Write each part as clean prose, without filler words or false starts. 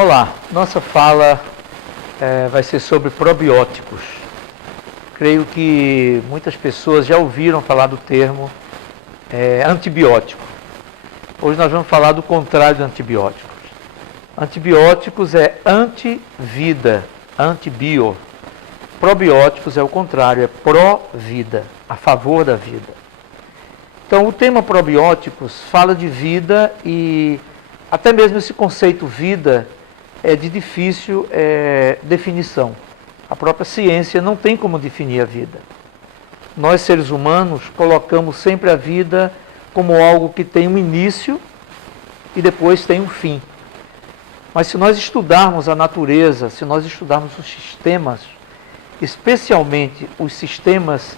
Olá, nossa fala vai ser sobre probióticos. Creio que muitas pessoas já ouviram falar do termo antibiótico. Hoje nós vamos falar do contrário de antibióticos. Antibióticos é anti-vida, anti-bio. Probióticos é o contrário, é pró-vida, a favor da vida. Então o tema probióticos fala de vida e até mesmo esse conceito vida é de difícil definição. A própria ciência não tem como definir a vida. Nós, seres humanos, colocamos sempre a vida como algo que tem um início e depois tem um fim. Mas se nós estudarmos a natureza, se nós estudarmos os sistemas, especialmente os sistemas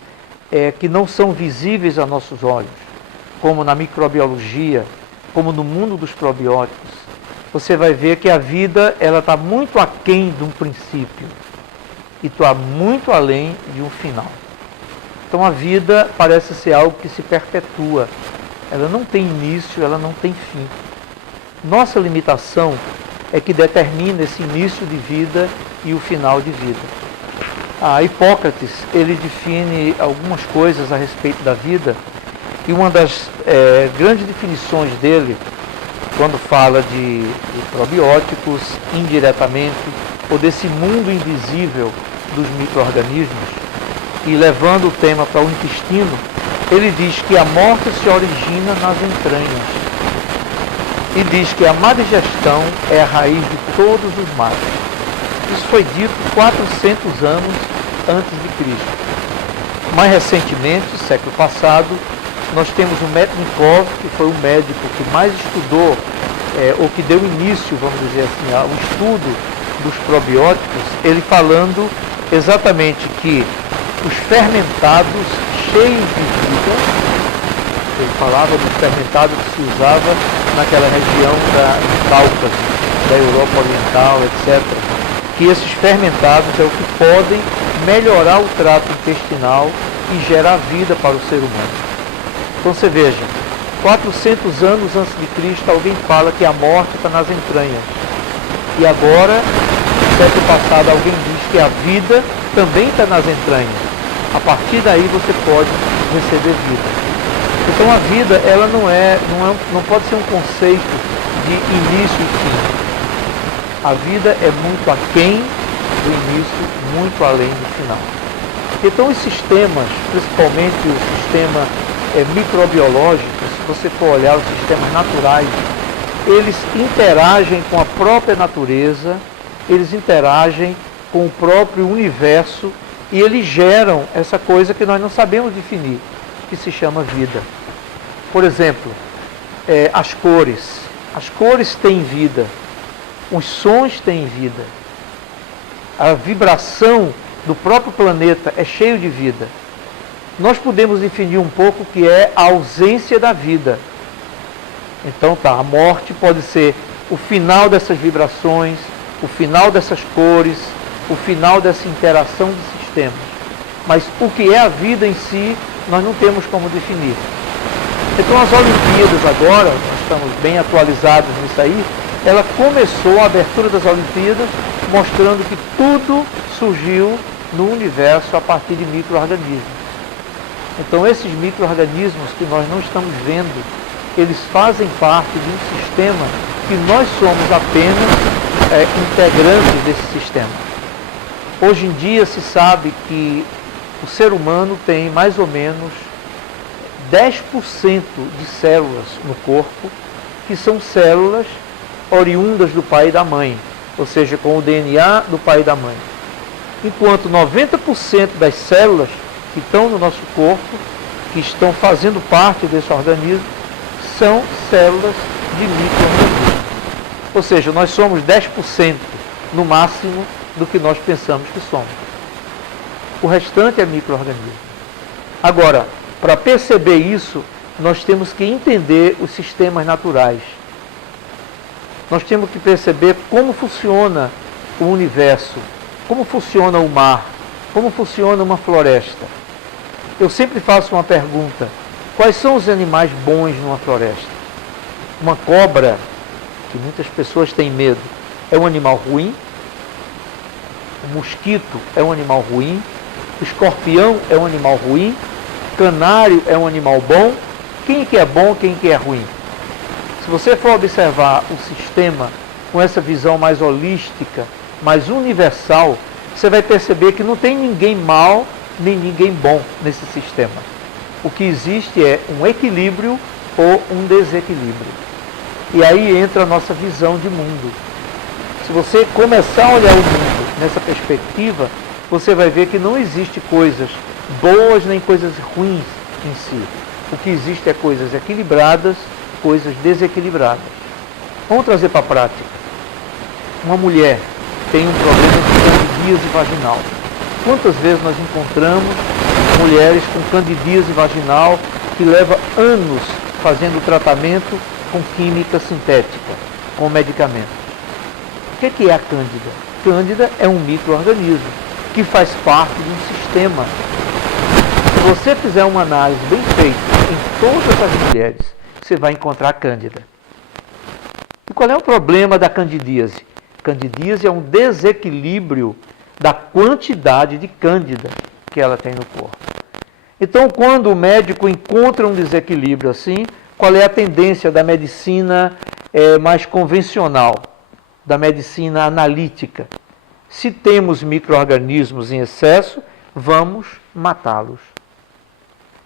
que não são visíveis a nossos olhos, como na microbiologia, como no mundo dos probióticos, você vai ver que a vida está muito aquém de um princípio e está muito além de um final. Então a vida parece ser algo que se perpetua, ela não tem início, ela não tem fim. Nossa limitação é que determina esse início de vida e o final de vida. Hipócrates, ele define algumas coisas a respeito da vida, e uma das grandes definições dele, quando fala de probióticos, indiretamente, ou desse mundo invisível dos micro-organismos, e levando o tema para o intestino, ele diz que a morte se origina nas entranhas, e diz que a má digestão é a raiz de todos os males. Isso foi dito 400 anos antes de Cristo. Mais recentemente, século passado, nós temos o Metchnikoff, que foi o médico que mais estudou, ou que deu início, vamos dizer assim, ao estudo dos probióticos, ele falando exatamente que os fermentados cheios de vida, ele falava dos fermentados que se usava naquela região da Cáucaso, da Europa Oriental, etc., que esses fermentados é o que podem melhorar o trato intestinal e gerar vida para o ser humano. Então você veja, 400 anos antes de Cristo, alguém fala que a morte está nas entranhas. E agora, no século passado, alguém diz que a vida também está nas entranhas. A partir daí você pode receber vida. Então a vida, ela não pode ser um conceito de início e fim. A vida é muito aquém do início, muito além do final. Então os sistemas, principalmente o sistema microbiológico, se você for olhar os sistemas naturais, eles interagem com a própria natureza, eles interagem com o próprio universo e eles geram essa coisa que nós não sabemos definir, que se chama vida. Por exemplo, as cores. As cores têm vida, os sons têm vida, a vibração do próprio planeta é cheio de vida. Nós podemos definir um pouco o que é a ausência da vida. Então a morte pode ser o final dessas vibrações, o final dessas cores, o final dessa interação de sistemas. Mas o que é a vida em si, nós não temos como definir. Então as Olimpíadas agora, nós estamos bem atualizados nisso aí, ela começou a abertura das Olimpíadas mostrando que tudo surgiu no universo a partir de micro-organismos. Então esses micro-organismos que nós não estamos vendo, eles fazem parte de um sistema que nós somos apenas integrantes desse sistema. Hoje em dia se sabe que o ser humano tem mais ou menos 10% de células no corpo que são células oriundas do pai e da mãe, ou seja, com o DNA do pai e da mãe. Enquanto 90% das células que estão no nosso corpo, que estão fazendo parte desse organismo, são células de micro-organismos. Ou seja, nós somos 10% no máximo do que nós pensamos que somos. O restante é micro-organismo. Agora, para perceber isso, nós temos que entender os sistemas naturais. Nós temos que perceber como funciona o universo, como funciona o mar, como funciona uma floresta. Eu sempre faço uma pergunta: quais são os animais bons numa floresta? Uma cobra, que muitas pessoas têm medo, é um animal ruim, o mosquito é um animal ruim, o escorpião é um animal ruim, o canário é um animal bom. Quem que é bom, quem que é ruim? Se você for observar o sistema com essa visão mais holística, mais universal, você vai perceber que não tem ninguém mal nem ninguém bom nesse sistema. O que existe é um equilíbrio ou um desequilíbrio. E aí entra a nossa visão de mundo. Se você começar a olhar o mundo nessa perspectiva, você vai ver que não existe coisas boas nem coisas ruins em si. O que existe é coisas equilibradas, coisas desequilibradas. Vamos trazer para a prática. Uma mulher tem um problema de candidíase vaginal. Quantas vezes nós encontramos mulheres com candidíase vaginal que leva anos fazendo tratamento com química sintética, com medicamentos? O que é a cândida? Cândida é um micro-organismo que faz parte de um sistema. Se você fizer uma análise bem feita em todas as mulheres, você vai encontrar cândida. E qual é o problema da candidíase? Candidíase é um desequilíbrio da quantidade de cândida que ela tem no corpo. Então, quando o médico encontra um desequilíbrio assim, qual é a tendência da medicina mais convencional, da medicina analítica? Se temos micro-organismos em excesso, vamos matá-los.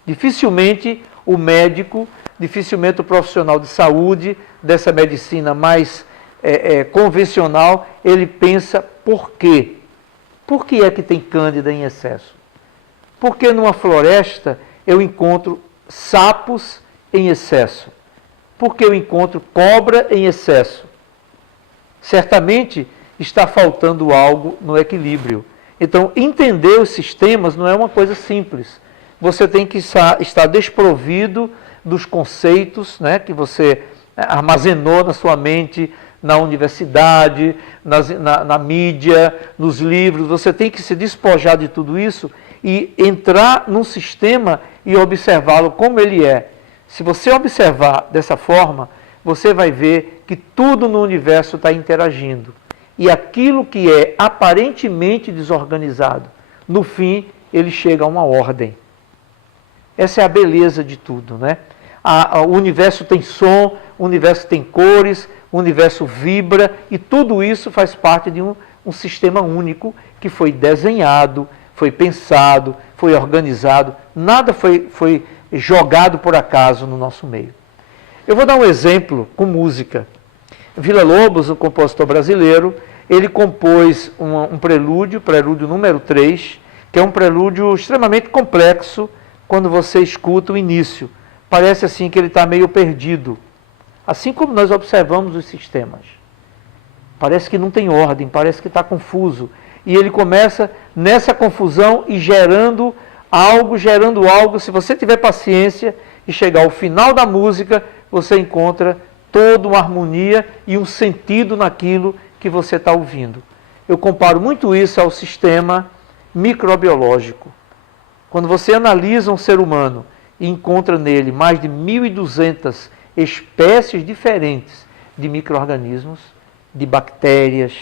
Dificilmente o médico, dificilmente o profissional de saúde, dessa medicina mais convencional, ele pensa por quê? Por que é que tem cândida em excesso? Porque numa floresta eu encontro sapos em excesso? Porque eu encontro cobra em excesso? Certamente está faltando algo no equilíbrio. Então, entender os sistemas não é uma coisa simples. Você tem que estar desprovido dos conceitos, né, que você armazenou na sua mente, na universidade, na mídia, nos livros. Você tem que se despojar de tudo isso e entrar num sistema e observá-lo como ele é. Se você observar dessa forma, você vai ver que tudo no universo está interagindo. E aquilo que é aparentemente desorganizado, no fim, ele chega a uma ordem. Essa é a beleza de tudo, né? O universo tem som, o universo tem cores, o universo vibra, e tudo isso faz parte de um sistema único que foi desenhado, foi pensado, foi organizado. Nada foi jogado por acaso no nosso meio. Eu vou dar um exemplo com música. Villa-Lobos, um compositor brasileiro, ele compôs um prelúdio número 3, que é um prelúdio extremamente complexo. Quando você escuta o início, parece assim que ele está meio perdido. Assim como nós observamos os sistemas. Parece que não tem ordem, parece que está confuso. E ele começa nessa confusão e gerando algo. Se você tiver paciência e chegar ao final da música, você encontra toda uma harmonia e um sentido naquilo que você está ouvindo. Eu comparo muito isso ao sistema microbiológico. Quando você analisa um ser humano e encontra nele mais de 1.200 espécies diferentes de micro-organismos, de bactérias,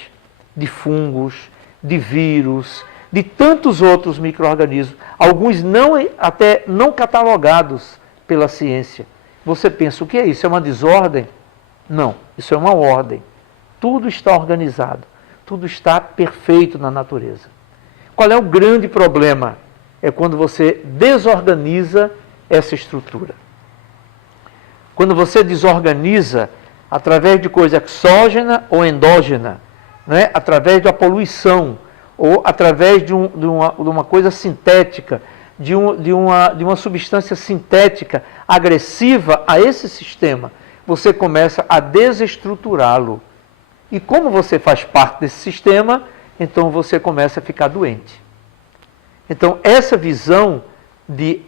de fungos, de vírus, de tantos outros micro-organismos, alguns até não catalogados pela ciência. Você pensa, o que é isso? É uma desordem? Não, isso é uma ordem. Tudo está organizado, tudo está perfeito na natureza. Qual é o grande problema? É quando você desorganiza essa estrutura. Quando você desorganiza através de coisa exógena ou endógena, né? Através da poluição, ou através de uma coisa sintética, de uma substância sintética agressiva a esse sistema, você começa a desestruturá-lo. E como você faz parte desse sistema, então você começa a ficar doente. Então, essa visão de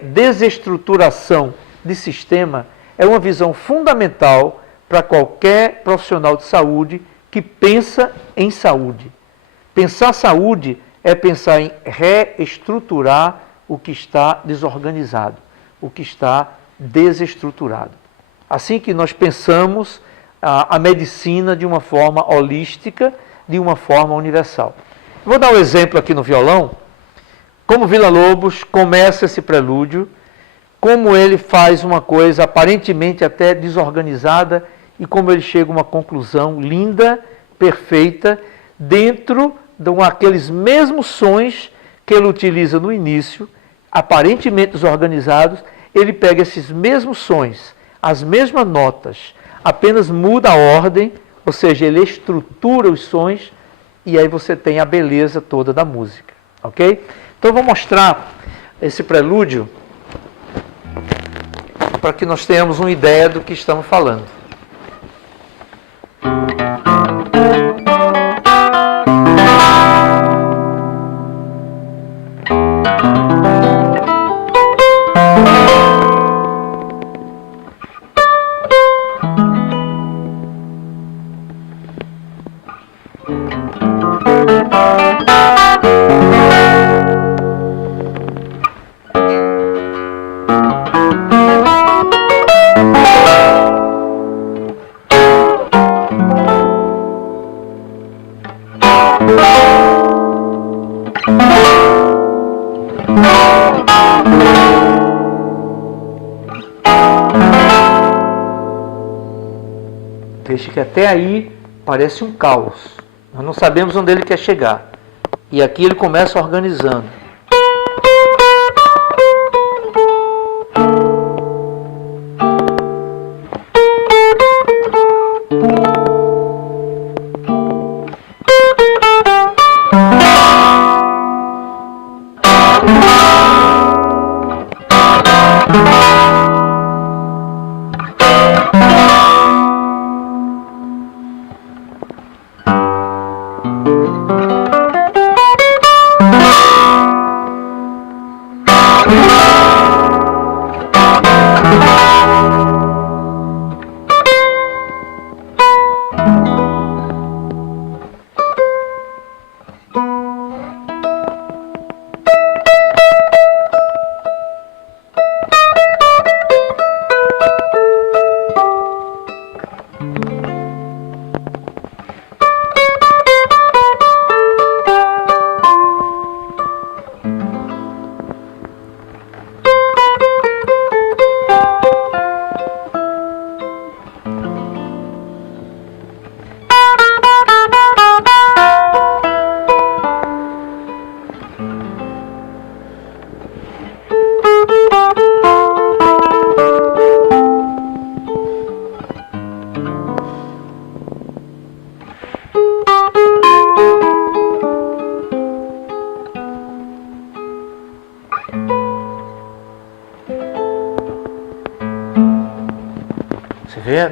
desestruturação de sistema é uma visão fundamental para qualquer profissional de saúde que pensa em saúde. Pensar saúde é pensar em reestruturar o que está desorganizado, o que está desestruturado. Assim que nós pensamos a medicina de uma forma holística, de uma forma universal. Vou dar um exemplo aqui no violão, como Villa-Lobos começa esse prelúdio, como ele faz uma coisa aparentemente até desorganizada e como ele chega a uma conclusão linda, perfeita, dentro de aqueles mesmos sons que ele utiliza no início, aparentemente desorganizados. Ele pega esses mesmos sons, as mesmas notas, apenas muda a ordem, ou seja, ele estrutura os sons e aí você tem a beleza toda da música, ok? Então eu vou mostrar esse prelúdio para que nós tenhamos uma ideia do que estamos falando. Veja que até aí parece um caos. Nós não sabemos onde ele quer chegar. E aqui ele começa organizando.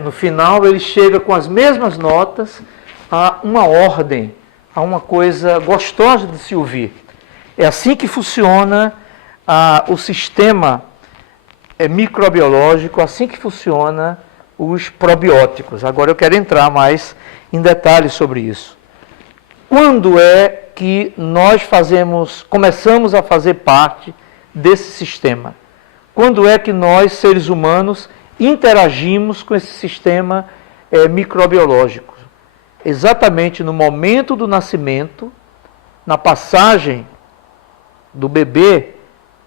No final ele chega com as mesmas notas a uma ordem, a uma coisa gostosa de se ouvir. É assim que funciona o sistema microbiológico, assim que funciona os probióticos. Agora eu quero entrar mais em detalhes sobre isso. Quando é que nós começamos a fazer parte desse sistema? Quando é que nós, seres humanos, interagimos com esse sistema microbiológico? Exatamente no momento do nascimento, na passagem do bebê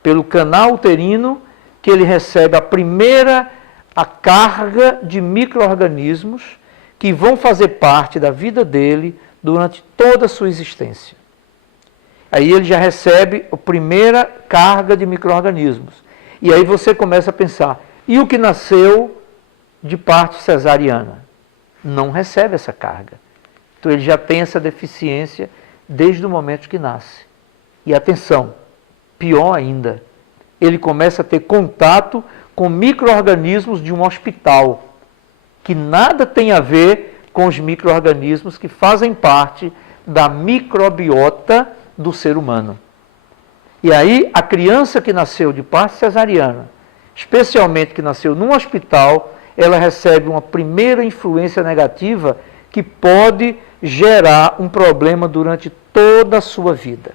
pelo canal uterino, que ele recebe a carga de micro-organismos que vão fazer parte da vida dele durante toda a sua existência. Aí ele já recebe a primeira carga de micro-organismos. E aí você começa a pensar, e o que nasceu de parte cesariana? Não recebe essa carga. Então ele já tem essa deficiência desde o momento que nasce. E atenção, pior ainda, ele começa a ter contato com micro-organismos de um hospital, que nada tem a ver com os micro-organismos que fazem parte da microbiota do ser humano. E aí a criança que nasceu de parte cesariana, especialmente que nasceu num hospital, ela recebe uma primeira influência negativa que pode gerar um problema durante toda a sua vida.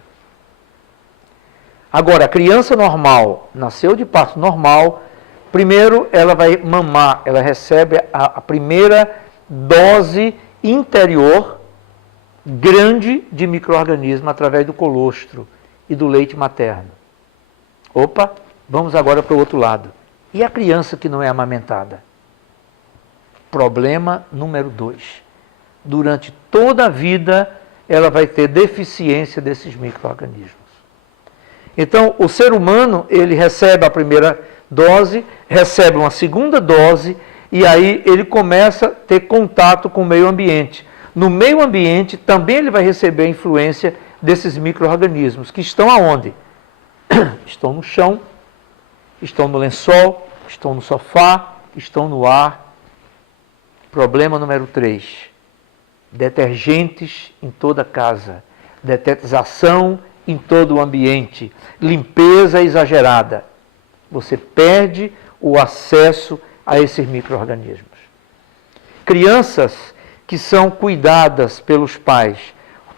Agora, a criança normal, nasceu de parto normal, primeiro ela vai mamar, ela recebe a primeira dose interior grande de micro-organismo através do colostro e do leite materno. Opa, vamos agora para o outro lado. E a criança que não é amamentada? Problema número 2. Durante toda a vida, ela vai ter deficiência desses micro-organismos. Então, o ser humano, ele recebe a primeira dose, recebe uma segunda dose, e aí ele começa a ter contato com o meio ambiente. No meio ambiente, também ele vai receber a influência desses micro-organismos, que estão aonde? Estão no chão, estão no lençol, estão no sofá, estão no ar. Problema número 3. Detergentes em toda a casa, detetização em todo o ambiente, limpeza exagerada. Você perde o acesso a esses micro-organismos. Crianças que são cuidadas pelos pais,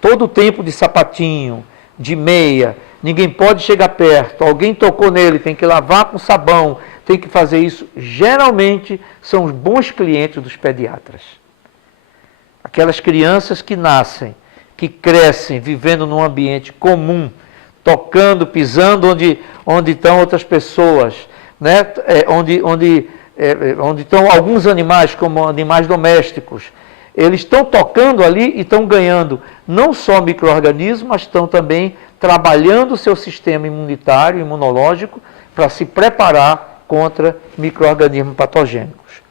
todo o tempo de sapatinho, de meia, ninguém pode chegar perto, alguém tocou nele, tem que lavar com sabão, tem que fazer isso. Geralmente são os bons clientes dos pediatras. Aquelas crianças que nascem, que crescem vivendo num ambiente comum, tocando, pisando onde estão outras pessoas, né? Onde estão alguns animais, como animais domésticos. Eles estão tocando ali e estão ganhando não só micro-organismos, mas estão também trabalhando o seu sistema imunitário, imunológico, para se preparar contra micro-organismos patogênicos.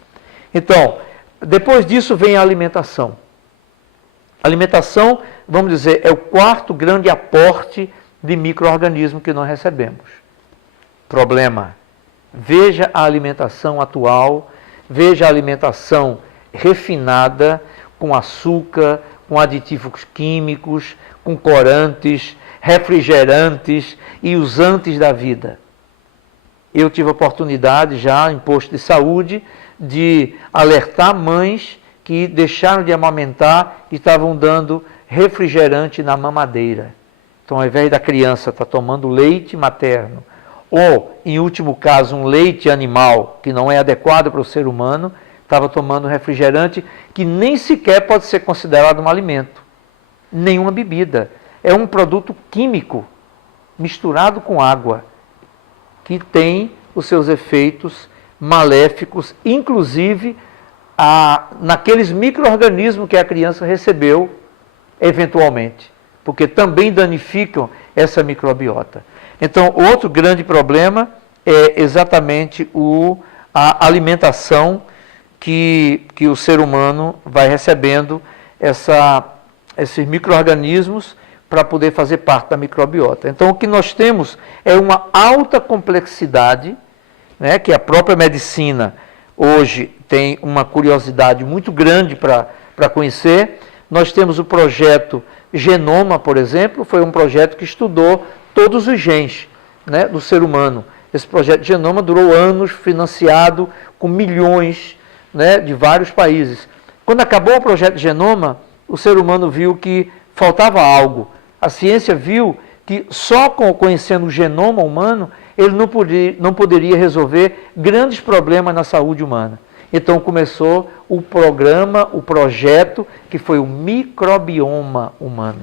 Então, depois disso vem a alimentação. A alimentação, vamos dizer, é o quarto grande aporte de micro-organismo que nós recebemos. Problema: veja a alimentação atual, veja a alimentação refinada, com açúcar, com aditivos químicos, com corantes, refrigerantes e usantes da vida. Eu tive a oportunidade já em posto de saúde de alertar mães que deixaram de amamentar e estavam dando refrigerante na mamadeira. Então, ao invés da criança estar tomando leite materno, ou, em último caso, um leite animal, que não é adequado para o ser humano, estava tomando refrigerante, que nem sequer pode ser considerado um alimento, nenhuma bebida. É um produto químico, misturado com água, que tem os seus efeitos maléficos, inclusive naqueles micro-organismos que a criança recebeu, eventualmente, porque também danificam essa microbiota. Então, outro grande problema é exatamente a alimentação que o ser humano vai recebendo esses micro-organismos para poder fazer parte da microbiota. Então, o que nós temos é uma alta complexidade, né, que a própria medicina hoje tem uma curiosidade muito grande para conhecer. Nós temos o projeto Genoma, por exemplo, foi um projeto que estudou todos os genes, né, do ser humano. Esse projeto Genoma durou anos, financiado com milhões, né, de vários países. Quando acabou o projeto Genoma, o ser humano viu que faltava algo. A ciência viu que só conhecendo o genoma humano, ele não poderia resolver grandes problemas na saúde humana. Então começou o projeto que foi o microbioma humano.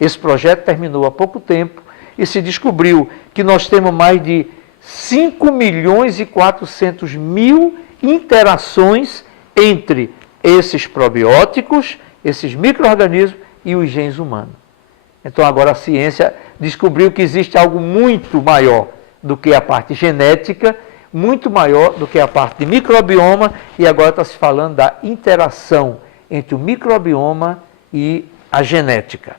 Esse projeto terminou há pouco tempo e se descobriu que nós temos mais de 5.400.000 interações entre esses probióticos, esses micro-organismos e os genes humanos. Então agora a ciência descobriu que existe algo muito maior do que a parte genética, muito maior do que a parte de microbioma, e agora está se falando da interação entre o microbioma e a genética.